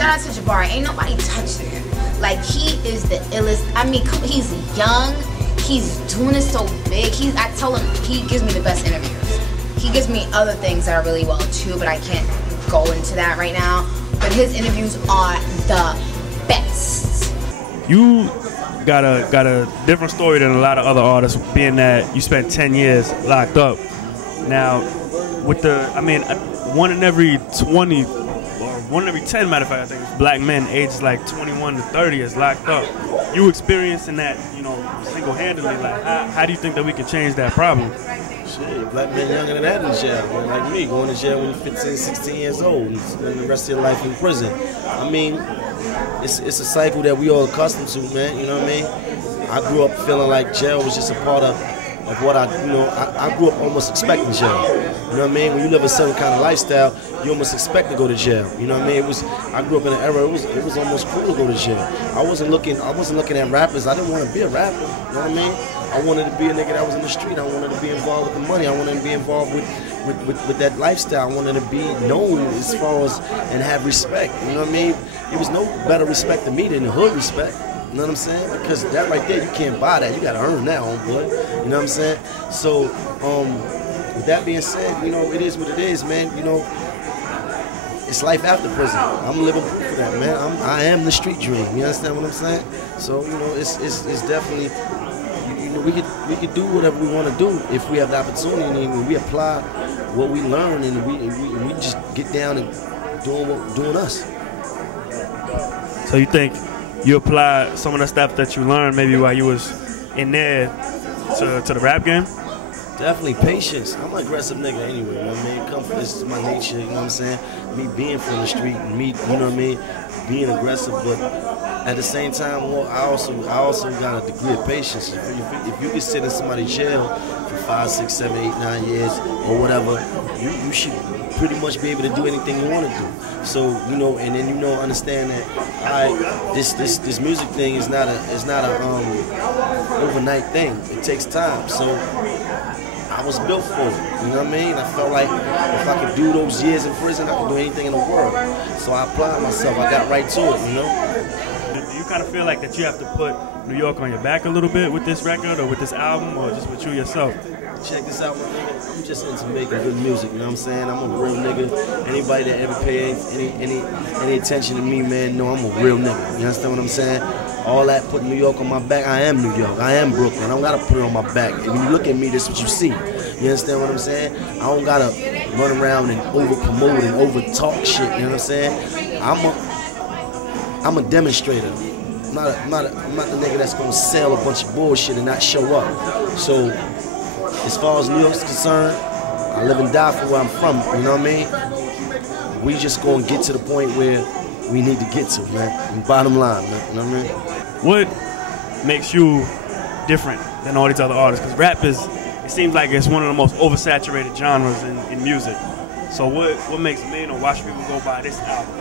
shout out to Jabari. Ain't nobody touching him. Like, he is the illest. I mean, he's young. He's doing it so big. I tell him, he gives me the best interviews. He gives me other things that are really well too, but I can't go into that right now. But his interviews are the best. You got a different story than a lot of other artists, being that you spent 10 years locked up. Now, with I mean, 1 in every 20, or 1 in every 10, matter of fact, I think it's black men aged like 21 to 30 is locked up. You experiencing that, you know, single-handedly. Like, how do you think that we can change that problem? Shit, black men younger than that in jail, man, like me, going to jail when you're 15, 16 years old and spend the rest of your life in prison. I mean, it's a cycle that we all accustomed to, man, you know what I mean? I grew up feeling like jail was just a part of what I grew up almost expecting jail. You know what I mean? When you live a certain kind of lifestyle, you almost expect to go to jail. You know what I mean? I grew up in an era, it was almost cool to go to jail. I wasn't looking at rappers. I didn't want to be a rapper. You know what I mean? I wanted to be a nigga that was in the street. I wanted to be involved with the money. I wanted to be involved with that lifestyle. I wanted to be known as far as and have respect. You know what I mean? There was no better respect to me than the hood respect. You know what I'm saying? Because that right there, you can't buy that. You gotta earn that, homeboy. You know what I'm saying? So, with that being said, you know, it is what it is, man. You know, it's life after prison. I'm living proof of that, man. I am the street dream. You understand what I'm saying? So, you know, it's definitely, you know, we could do whatever we want to do if we have the opportunity and we apply what we learn and we just get down and doing us. So you think you apply some of the stuff that you learned maybe while you was in there to the rap game? Definitely patience. I'm an aggressive nigga anyway, you know what I mean? Confidence is my nature, you know what I'm saying? Me being from the street and me, you know what I mean, being aggressive, but at the same time, I also got a degree of patience. If you can sit in somebody's jail for 5, 6, 7, 8, 9 years or whatever, you should pretty much be able to do anything you want to do. So, you know, and then, you know, understand that this music thing is not a overnight thing. It takes time. So I was built for it, you know what I mean? I felt like if I could do those years in prison, I could do anything in the world. So I applied myself, I got right to it, you know? Do you kind of feel like that you have to put New York on your back a little bit with this record or with this album, or just with you yourself? Check this out, my nigga. I'm just into making good music, you know what I'm saying? I'm a real nigga. Anybody that ever paid any attention to me, man, know I'm a real nigga. You understand what I'm saying? All that put New York on my back, I am New York. I am Brooklyn. I don't gotta put it on my back. And when you look at me, this is what you see. You understand what I'm saying? I don't gotta run around and over-promote and over-talk shit, you know what I'm saying? I'm a demonstrator. I'm not the nigga that's gonna sell a bunch of bullshit and not show up. So, as far as New York's concerned, I live and die for where I'm from, you know what I mean? We just gonna get to the point where we need to get to, man. And bottom line, man, you know what I mean? What makes you different than all these other artists? Because rap it seems like it's one of the most oversaturated genres in music. So what makes Maino? Why should people go buy this album?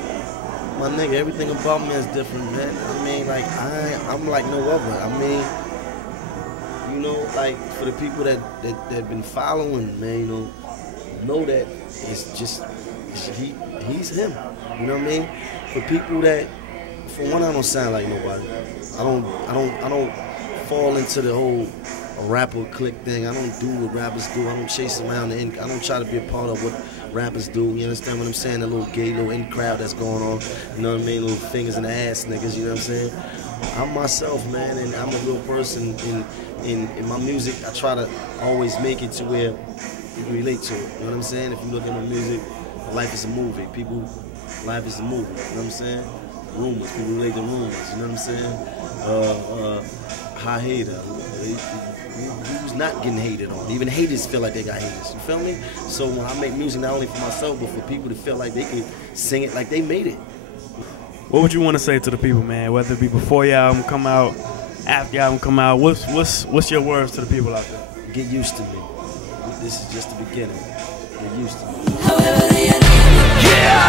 My nigga, everything about me is different, man. I mean, like, I'm like no other. I mean, you know, like, for the people that been following, man, you know that it's just, he's him. You know what I mean? For people that, for one, I don't sound like nobody. I don't fall into the whole rapper clique thing. I don't do what rappers do. I don't chase around I don't try to be a part of what rappers do. You understand what I'm saying? The little gay, little in crowd that's going on. You know what I mean? Little fingers in the ass niggas, you know what I'm saying? I'm myself, man, and I'm a real person. In my music, I try to always make it to where people relate to it. You know what I'm saying? If you look at my music, life is a movie. Life is a movie. You know what I'm saying? Rumors. People relate to rumors. You know what I'm saying? High hater. Who's not getting hated on? Even haters feel like they got haters. You feel me? So when I make music, not only for myself, but for people to feel like they can sing it like they made it. What would you want to say to the people, man? Whether it be before your album come out, after your album come out, what's your words to the people out there? Get used to me. This is just the beginning. Get used to me. Yeah!